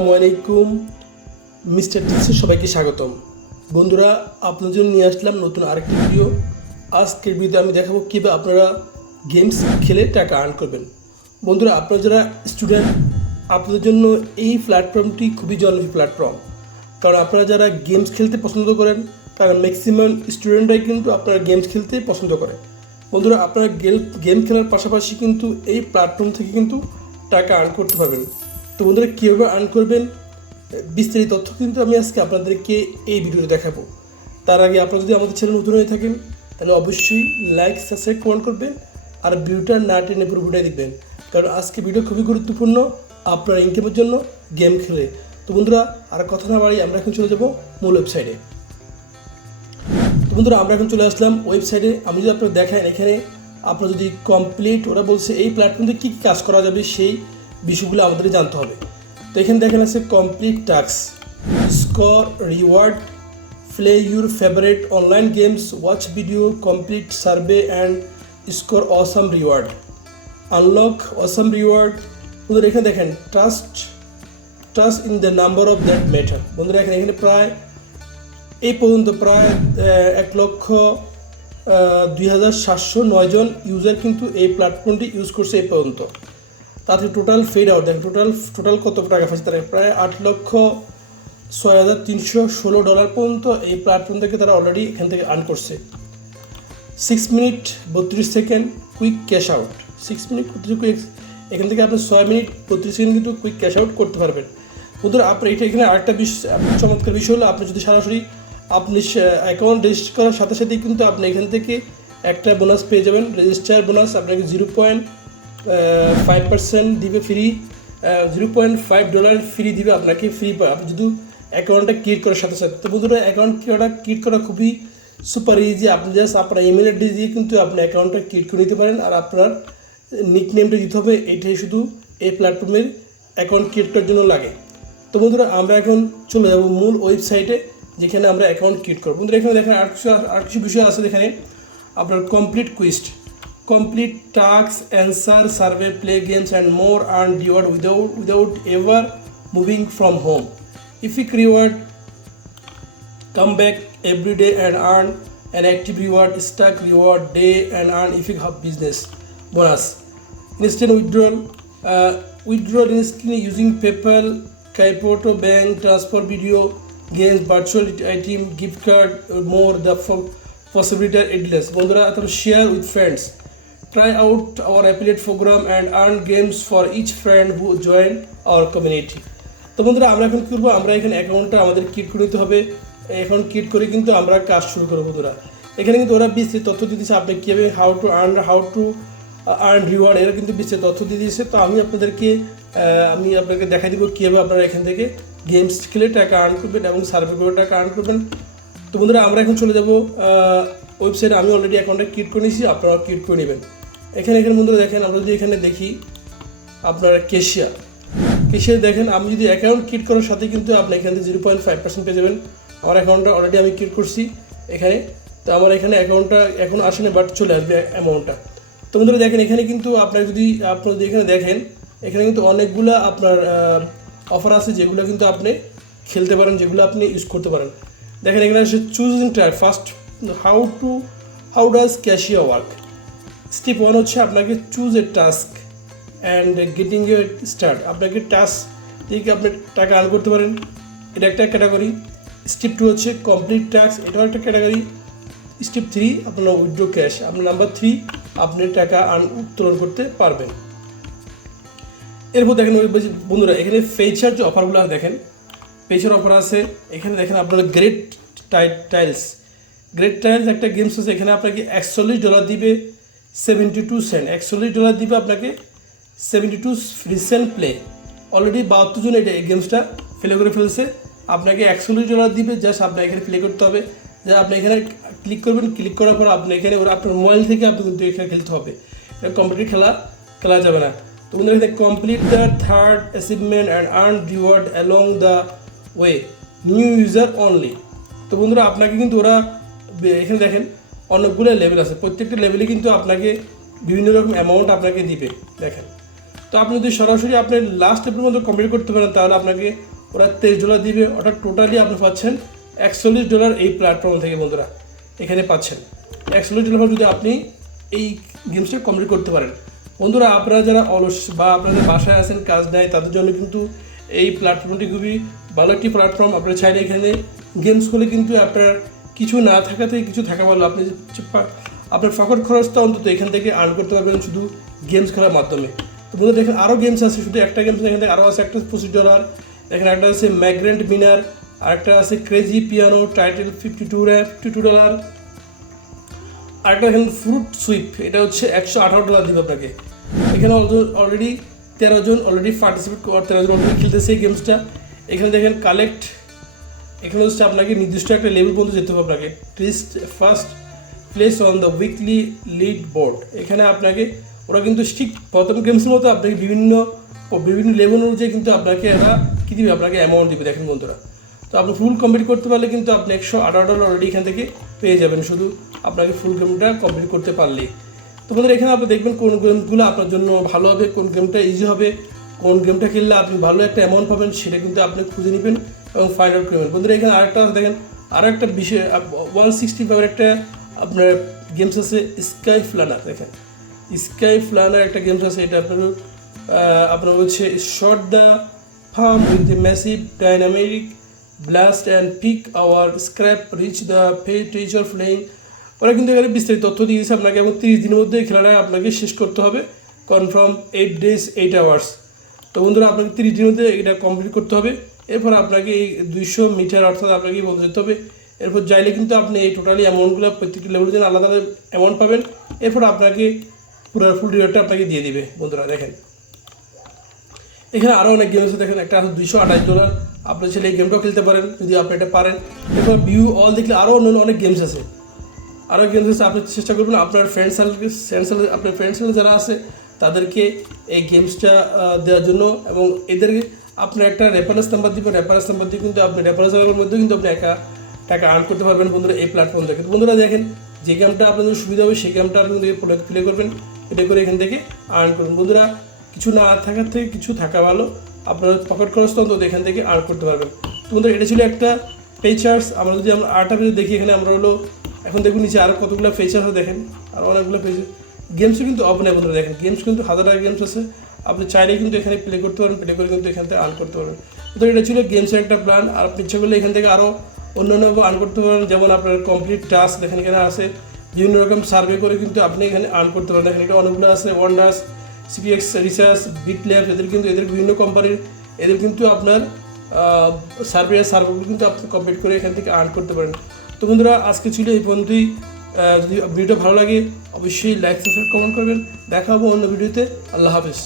আসসালামু আলাইকুম মিস্টার টিসে সবাইকে স্বাগতম। বন্ধুরা, আপনাদের জন্য নিয়ে আসলাম নতুন আরেকটি ভিডিও। আজকের ভিডিওতে আমি দেখাবো কীভাবে আপনারা গেমস খেলে টাকা আর্ন করবেন। বন্ধুরা, আপনারা যারা স্টুডেন্ট, আপনাদের জন্য এই প্ল্যাটফর্মটি খুবই জনপ্রিয় প্ল্যাটফর্ম। কারণ আপনারা যারা গেমস খেলতে পছন্দ করেন, কারণ ম্যাক্সিমাম স্টুডেন্টরাই কিন্তু আপনারা গেমস খেলতে পছন্দ করে। বন্ধুরা, আপনারা গেম খেলার পাশাপাশি কিন্তু এই প্ল্যাটফর্ম থেকে কিন্তু টাকা আর্ন করতে পারবেন। তো বন্ধুরা, কীভাবে আর্ন করবেন বিস্তারিত তথ্য কিন্তু আমি আজকে আপনাদেরকে এই ভিডিওতে দেখাবো। তার আগে আপনারা যদি আমাদের চ্যানেল নতুন হয়ে থাকেন তাহলে অবশ্যই লাইক, সাবস্ক্রাইব, কমেন্ট করবেন আর ভিডিওটা না টেনে পুরো ভিডিও দেখবেন, কারণ আজকে ভিডিও খুবই গুরুত্বপূর্ণ আপনার ইনকামের জন্য গেম খেলে। তো বন্ধুরা, আর কথা না বাড়ি আমরা এখন চলে যাব মূল ওয়েবসাইটে। তো বন্ধুরা, আমরা এখন চলে আসলাম ওয়েবসাইটে। আমি যদি আপনারা দেখেন, এখানে আপনার যদি কমপ্লিট, ওরা বলছে এই প্ল্যাটফর্মে কী কী কাজ করা যাবে সেই বিষয়গুলো আমাদের জানতে হবে। তো এখানে দেখেন আছে complete task, score, reward, play your favourite online games, watch video, complete survey and score awesome reward, unlock awesome reward. বন্ধুরা, এখানে দেখেন trust in the number of that matter. বন্ধুরা, এখানে প্রায় এই পর্যন্ত প্রায় 1,02,709 জন ইউজার কিন্তু এই প্ল্যাটফর্মটি ইউজ করছে এই পর্যন্ত। তাতে টোটাল ফেড আউট দেখেন, টোটাল কত টাকা পাচ্ছে তারা, প্রায় $8,06,316 পর্যন্ত এই প্ল্যাটফর্ম থেকে তারা অলরেডি এখান থেকে আর্ন করছে। 6 minute 32 second quick cash out, 6 minute 32 quick, এখান থেকে আপনি 6 মিনিট 32 সেকেন্ড কিন্তু কুইক ক্যাশ আউট করতে পারবেন। বন্ধুরা, আপনার এখানে আরেকটা চমৎকার বিষয় হলো, আপনি যদি সরাসরি আপনি অ্যাকাউন্ট রেজিস্টার করার সাথে সাথেই কিন্তু আপনি এখান থেকে একটা বোনাস পেয়ে যাবেন, রেজিস্টার বোনাস। আপনাকে 0.5% দিবে ফ্রি, $0.5 ফ্রি দিবে আপনাকে, ফ্রি আপনি যদি অ্যাকাউন্টটা ক্রিয়েট করার সাথে সাথে। তো বন্ধুরা, অ্যাকাউন্ট ক্রিয়েট করা খুবই সুপার ইজি। আপনি জাস্ট আপনার ইমেল অ্যাড্রেস দিয়ে কিন্তু আপনি অ্যাকাউন্টটা ক্রিয়েট করে নিতে পারেন, আর আপনার নিকনেমটা দিতে হবে। এটাই শুধু এই প্ল্যাটফর্মের অ্যাকাউন্ট ক্রিয়েট করার জন্য লাগে। তো বন্ধুরা, আমরা এখন চলে যাব মূল ওয়েবসাইটে, যেখানে আমরা অ্যাকাউন্ট ক্রিয়েট করব। বন্ধুরা, এখানে দেখেন আর কিছু বিষয় আছে। এখানে আপনার complete quiz, complete tasks, answer survey, play games and more, earn reward without ever moving from home. Epic reward, come back every day and earn an active reward, stack reward day and earn epic hub business bonus. Instant withdrawal instantly using PayPal, Kaipoto bank transfer, video games, virtual item, gift card, more. The possibility are endless. বন্ধুরা, তারপর share with friends, try out our affiliate program and earn games for each friend who join our community. তো বন্ধুরা, আমরা এখন কী করবো, আমরা এখানে অ্যাকাউন্টটা আমাদের ক্রিয়েট করে নিতে হবে। অ্যাকাউন্ট ক্রিয়েট করে কিন্তু আমরা কাজ শুরু করবো। বন্ধুরা, এখানে কিন্তু ওরা বিস্তারিত তথ্য দিতেছে, আপনি কীভাবে হাউ টু আর্ন রিওয়ার্ড, এরা কিন্তু বিস্তারিত তথ্য দিয়ে দিয়েছে। তো আমি আপনাকে দেখাই দিব কীভাবে আপনারা এখান থেকে গেমস খেলে টাকা আর্ন করবেন এবং সার্ভে করে টাকা আর্ন করবেন। তো বন্ধুরা, আমরা এখন চলে যাব ওয়েবসাইটে। আমি অলরেডি অ্যাকাউন্টটা ক্রিয়েট করে নিয়েছি, আপনারা ক্রিয়েট করে নেবেন। এখানে বন্ধুরা দেখেন, আমরা যদি এখানে দেখি আপনারা কেশিয়ার দেখেন, আমি যদি অ্যাকাউন্ট ক্রিয়েট করার সাথে কিন্তু আপনি এখান থেকে 0.5% পেয়ে যাবেন। আমার অ্যাকাউন্টটা অলরেডি আমি ক্রিয়েট করছি এখানে। তো আমার এখানে অ্যাকাউন্টটা এখন আসে না, বাট চলে আসবে অ্যামাউন্টটা। তো বন্ধুরা দেখেন, এখানে কিন্তু আপনারা যদি এখানে দেখেন, এখানে কিন্তু অনেকগুলো আপনার অফার আছে যেগুলো কিন্তু আপনি খেলতে পারেন, যেগুলো আপনি ইউজ করতে পারেন। দেখেন, এখানে আসে choose in try first, how does cashier work. Step 1 হচ্ছে আপনাকে choose a task and getting your start. আপনাকে টাস্ক থেকে আপনি টাকা আর্ন করতে পারেন, এটা একটা ক্যাটাগরি। স্টেপ 2 হচ্ছে কমপ্লিট টাস্ক, এটাও একটা ক্যাটাগরি। স্টেপ 3 আপনার উইথড্র ক্যাশ, আপনার নাম্বার 3 আপনি টাকা উত্তোলন করতে পারবেন। এরপর দেখেন বন্ধুরা, এখানে ফেচার যে অফারগুলো দেখেন, ফেচার অফার আছে। এখানে দেখেন আপনার গ্রেট টাইলস একটা গেমস আছে। এখানে আপনাকে $41 দিবে 72 সেন্ট, $41 দিবে আপনাকে 72 রিসেন্ট প্লে। অলরেডি 72 জন এই গেমসটা প্লে করে ফেলছে। আপনাকে $41 দিবে, জাস্ট আপনাকে এখানে প্লে করতে হবে। যা আপনি এখানে ক্লিক করবেন, ক্লিক করার পর আপনি এখানে আপনার মোবাইল থেকে আপনি কিন্তু এখানে খেলতে হবে, এটা কম্পিউটার খেলা যাবে না। তো বন্ধুরা, এখানে complete the third achievement and earn reward along the way, new user only. তো বন্ধুরা, আপনাকে কিন্তু ওরা এখানে দেখেন অনেকগুলো লেভেল আছে, প্রত্যেকটা লেভেলে কিন্তু আপনাকে বিভিন্ন রকম অ্যামাউন্ট আপনাকে দিবে। দেখেন তো আপনি যদি সরাসরি আপনি লাস্ট স্টেপের মধ্যে কমপ্লিট করতে পারেন তাহলে আপনাকে ওরা $23 দিবে, অর্থাৎ টোটালি আপনি পাচ্ছেন $41 এই প্ল্যাটফর্ম থেকে বন্ধুরা এখানে পাচ্ছেন। $41 যদি আপনি এই গেমসটা কমপ্লিট করতে পারেন। বন্ধুরা আপনারা যারা অলস বা আপনাদের বাসায় আছেন, কাজ নেয়, তাদের জন্য কিন্তু এই প্ল্যাটফর্মটি খুবই ভালো একটি প্ল্যাটফর্ম। আপনারা চাইলে এখানে গেমস খেলে কিন্তু আপনার কিছু না থাকাতে কিছু থাকা ভালো, আপনি আপনার ফকট খরচটা অন্তত এখান থেকে আর্ন করতে পারবেন শুধু গেমস খেলার মাধ্যমে। তো বন্ধুরা দেখেন আরও গেমস আছে, শুধু একটা গেমস এখান থেকে আরও আছে একটা $25, দেখেন একটা আছে ম্যাগ্রেন্ট মিনার, আরেকটা আছে ক্রেজি পিয়ানো টাইটেল $52, আরেকটা দেখেন ফ্রুট সুইপ, এটা হচ্ছে $118 দিবে আপনাকে। এখানে অলরেডি 13 জন অলরেডি পার্টিসিপেট 13 জন অলরেডি খেলতেছে এই গেমসটা। এখানে দেখেন কালেক্ট, এখানে হচ্ছে আপনাকে নির্দিষ্ট একটা লেভেল পর্যন্ত যেতে হবে আপনাকে। First place on the weekly lead board, এখানে আপনাকে ওরা কিন্তু ঠিক প্রথম গেমসের মতো আপনাকে বিভিন্ন লেভেল অনুযায়ী কিন্তু আপনাকে এরা কী দিবে, আপনাকে অ্যামাউন্ট দিবে। দেখেন বন্ধুরা, তো আপনি ফুল কমপ্লিট করতে পারলে কিন্তু আপনি $118 অলরেডি এখান থেকে পেয়ে যাবেন শুধু আপনাকে ফুল গেমটা কমপ্লিট করতে পারলেই। তো বন্ধুরা এখানে আপনি দেখবেন কোন গেমগুলো আপনার জন্য ভালো হবে, কোন গেমটা ইজি হবে, কোন গেমটা খেললে আপনি ভালো একটা অ্যামাউন্ট পাবেন সেটা কিন্তু আপনি খুঁজে নেবেন এবং ফাইন্ড আউট করবেন। বন্ধুরা এখানে আরেকটা দেখেন, আরও একটা বিষয় 165 একটা আপনার গেমস আছে স্কাই ফ্লানার। দেখেন স্কাই ফ্লানার একটা গেমস আছে, এটা আপনার হচ্ছে shot the farm with the massive dynamic blast and pick hour scrap reach the teacher flying. ওরা কিন্তু এখানে বিস্তারিত তথ্য দিয়েছে আপনাকে, এবং 30 দিনের মধ্যে খেলাটা আপনাকে শেষ করতে হবে, কনফার্ম 8 days 8 hours। তো বন্ধুরা আপনাকে 30 দিনের মধ্যে এটা কমপ্লিট করতে হবে। এরপর আপনাকে এই 200 মিটার অর্থাৎ আপনাকে বলতে যেতে হবে। এরপর চাইলে কিন্তু আপনি এই টোটালি অ্যামাউন্টগুলো প্রত্যেকটি লেভেলের জন্য আলাদা আলাদা অ্যামাউন্ট পাবেন। এরপর আপনাকে পুরো ফুল রিওয়ার্ডটা আপনাকে দিয়ে দিবে। বন্ধুরা দেখেন এখানে আরও অনেক গেম আছে, দেখেন একটা আছে $228, আপনি ছেলে এই গেমটাও খেলতে পারেন যদি আপনি এটা পারেন। এরপর ভিউ অল দেখলে আরও অন্য অনেক গেমস আছে, আপনি চেষ্টা করবেন আপনার ফ্রেন্ড সার্কেল যারা আছে তাদেরকে এই গেমসটা দেওয়ার জন্য, এবং এদেরকে আপনার একটা রেফারেন্স নাম্বার দিবেন। রেফারেন্স নাম্বার দিয়ে কিন্তু আপনি রেফারেন্স নাম্বারের মধ্যে কিন্তু আপনি একা টাকা আর্ন করতে পারবেন বন্ধুরা এই প্ল্যাটফর্ম থেকে। বন্ধুরা দেখেন যে গেমটা আপনাদের সুবিধা হবে সেই গেমটা আপনি প্লে করবেন, এটা করে এখান থেকে আর্ন করবেন। বন্ধুরা কিছু না থাকার থেকে কিছু থাকা ভালো, আপনার পকেট খরচ তো অন্তত এখান থেকে আর্ন করতে পারবেন। তো বন্ধুরা এটা ছিল একটা ফিচার্স। আমরা যদি আমরা আরেকটা ভিডিও দেখি, এখানে আমরা হলো এখন দেখুন নিচে আরও কতগুলো ফিচার্স আছে, দেখেন আরও অনেকগুলো ফিচার। গেমসও কিন্তু অফ নেই বন্ধুরা, দেখেন গেমস কিন্তু হাজার গেমস আছে, আপনি চাইলে কিন্তু এখানে প্লে করতে পারেন, প্লে করে কিন্তু এখান থেকে আর্ন করতে পারেন। তো এটা ছিল গেমসের একটা প্ল্যান। আর আপনি ইচ্ছা করলে এখান থেকে আরও অন্যান্য আর্ন করতে পারেন, যেমন আপনার কমপ্লিট টাস্ক দেখেন এখানে আছে, বিভিন্ন রকম সার্ভে করে কিন্তু আপনি এখানে আর্ন করতে পারেন। দেখেন এটা অনেকগুলো আছে, Wonders, CPX Research, Bit Labs, এদের বিভিন্ন কোম্পানির এদের কিন্তু আপনার সার্ভেগুলো কিন্তু আপনি কমপ্লিট করে এখান থেকে আর্ন করতে পারেন। তো বন্ধুরা আজকে ছিল এই পর্যন্তই। যদি ভিডিওটা ভালো লাগে অবশ্যই লাইক, সাবস্ক্রাইব, কমেন্ট করবেন। দেখা হবে অন্য ভিডিওতে। আল্লাহ হাফেজ।